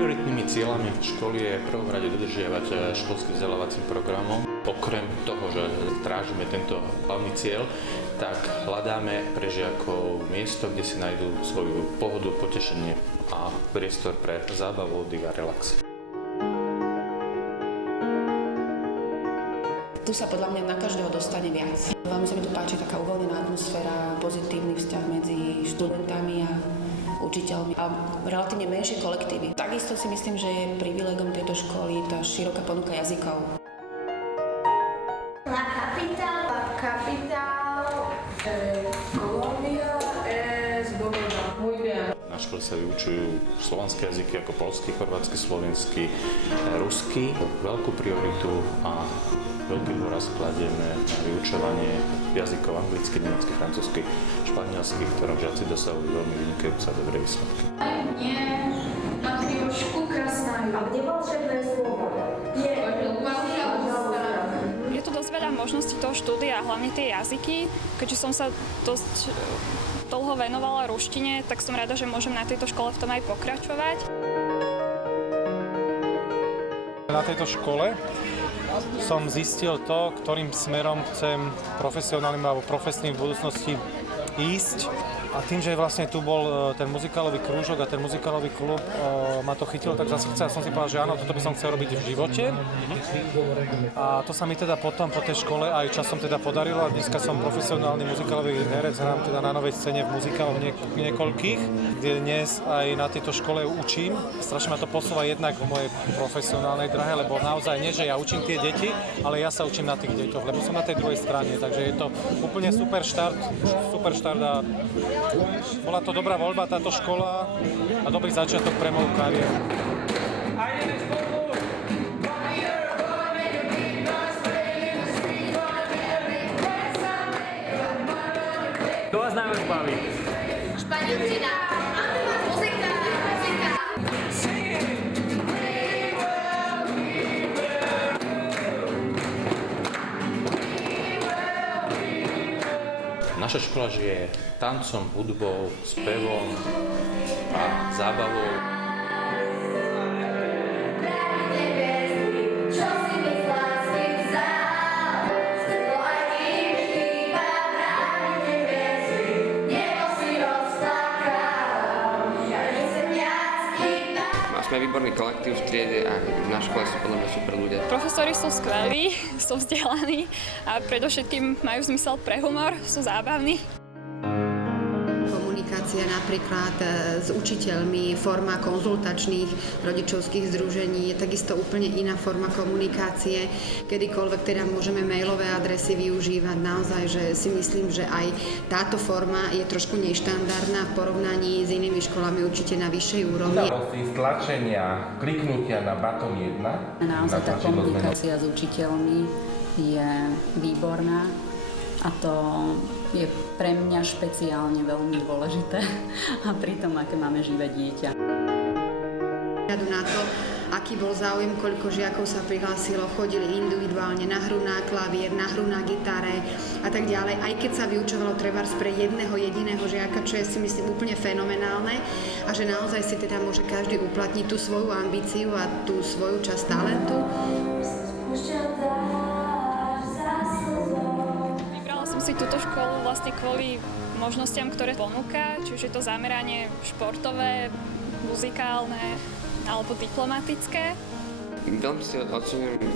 Prioritnými cieľami školy je v prvom rade dodržiavať školským vzdelávacím programom. Okrem toho, že strážime tento hlavný cieľ, tak hľadáme pre žiakov miesto, kde si nájdú svoju pohodu, potešenie a priestor pre zábavu, oddych a relax. Tu sa podľa mňa na každého dostane viac. Veľmi sa mi tu páči taká uvoľnená atmosféra, pozitívny vzťah medzi študentami a učiteľmi a relatívne menšie kolektívy. Takisto si myslím, že je privilegom tejto školy tá široká ponuka jazykov. La capital, Colombia es Bogotá. Muy bien. Na škole sa vyučujú slovanské jazyky ako poľský, chorvátsky, slovenský, ruský. Veľkú prioritu a veľký dôraz kladieme na vyučovanie jazykov anglicky, nemecky, francúzsky, španielsky, v ktorom žiaci dosahujú veľmi vynikajúce a dobré výsledky. Nie, Matriošku krásna. A kde volšebné slovo? Je tu dosť veľa možností toho štúdia, hlavne tie jazyky. Keďže som sa dosť dlho venovala ruštine, tak som rada, že môžem na tejto škole v tom aj pokračovať. Na tejto škole som zistil to, ktorým smerom chcem profesionálnym alebo profesným v budúcnosti ísť. A tým, že vlastne tu bol ten muzikálový krúžok a ten muzikálový klub ma to chytilo, tak zase som si povedal, že áno, toto by som chcel robiť v živote. A to sa mi teda potom po tej škole aj časom teda podarilo a dneska som profesionálny muzikálový herec, hrám teda na novej scéne v muzikáloch niekoľkých, kde dnes aj na tejto škole učím. Strašne ma to posúva jednak v mojej profesionálnej drahe, lebo naozaj nie, že ja učím tie deti, ale ja sa učím na tých deťoch, lebo som na tej druhej strane, takže je to úplne super štart a bola to dobrá voľba táto škola a dobrý začiatok pre moju kariéru. Kto vás najviac baví? Španielčina, muzika. Naša škola žije tancom, hudbou, spevom a zábavou. Sme výborný kolektív v triede a na škole sú podľa mňa super ľudia. Profesori sú skvelí, sú vzdelaní a predovšetkým majú zmysel pre humor, sú zábavní. Komunikácia napríklad s učiteľmi, forma konzultačných rodičovských združení je takisto úplne iná forma komunikácie. Kedykoľvek teda môžeme mailové adresy využívať. Naozaj, že si myslím, že aj táto forma je trošku neštandardná v porovnaní s inými školami určite na vyššej úrovni. Stlačenia, kliknutia na baton 1. Naozaj tá komunikácia s učiteľmi je výborná a to je pre mňa špeciálne veľmi dôležité a pritom, aké máme živé dieťa. Na to, aký bol záujem, koľko žiakov sa prihlásilo, chodili individuálne na hru na klavír, na hru na gitare a tak ďalej. Aj keď sa vyučovalo trebárs pre jedného jediného žiaka, čo je si myslím úplne fenomenálne a že naozaj si teda môže každý uplatniť tú svoju ambíciu a tú svoju časť talentu. Si túto školu vlastne kvôli možnostiam, ktoré ponúka, či už je to zameranie športové, muzikálne alebo diplomatické. Veľmi si oceňujem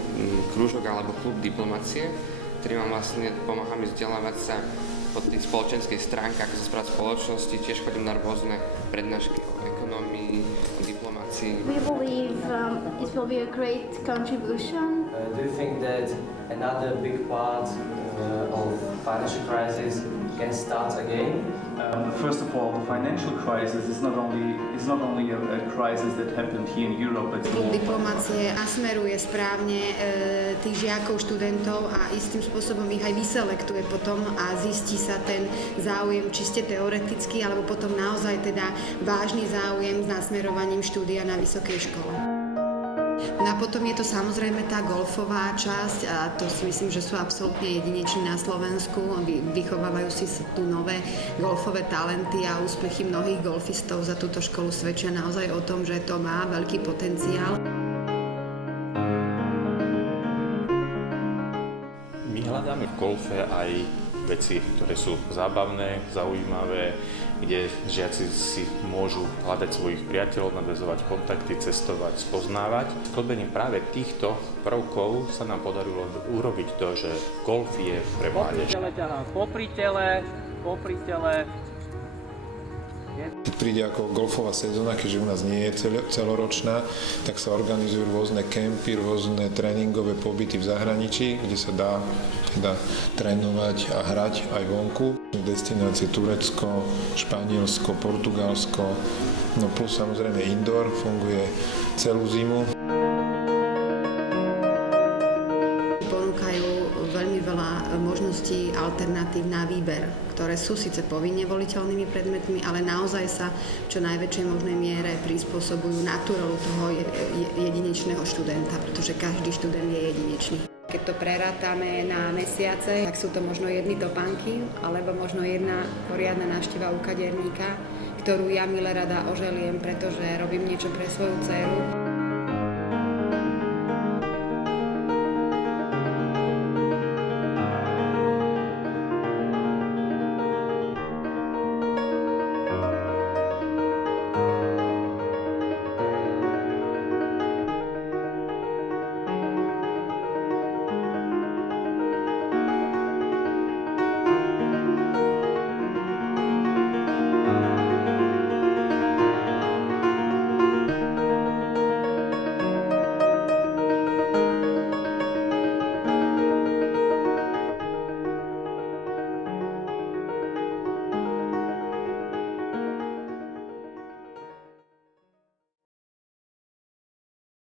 krúžok alebo klub diplomacie, ktorý vám vlastne pomáha mi vzdelávať sa po tej spoločenskej stránke, ako sa správať spoločnosti. Tiež chodím na rôzne prednášky o ekonomii, o diplomácii. We believe it will be a great contribution. Do you think that another big part of financial crisis can start again? First of all, the financial crisis is not only a crisis that happened here in Europe. Klub diplomácie nasmeruje správne tých žiakov, študentov a istým spôsobom ich aj vyselektuje potom a zistí sa ten záujem čiste teoretický alebo potom naozaj teda vážny záujem s nasmerovaním štúdia na vysokej škole. A potom je to samozrejme tá golfová časť a to si myslím, že sú absolútne jedineční na Slovensku. Vychovávajú si tu nové golfové talenty a úspechy mnohých golfistov za túto školu svedčia naozaj o tom, že to má veľký potenciál. My hľadáme v golfe aj veci, ktoré sú zábavné, zaujímavé, kde žiaci si môžu hľadať svojich priateľov, nadväzovať kontakty, cestovať, spoznávať. Sklobením práve týchto prvkov sa nám podarilo urobiť to, že golf je pre mládež. Popri tele. Keď príde ako golfová sezóna, keďže u nás nie je celoročná, tak sa organizujú rôzne kempy, rôzne tréningové pobyty v zahraničí, kde sa dá trénovať a hrať aj vonku. Destinácie Turecko, Španielsko, Portugalsko, no plus samozrejme indoor, funguje celú zimu. Veľmi veľa možností alternatív na výber, ktoré sú síce povinne voliteľnými predmetmi, ale naozaj sa v čo najväčšej možnej miere prispôsobujú naturelu toho jedinečného študenta, pretože každý študent je jedinečný. Keď to prerátame na mesiace, tak sú to možno jedny topánky, alebo možno jedna poriadna návšteva u kaderníka, ktorú ja mile rada oželiem, pretože robím niečo pre svoju dceru.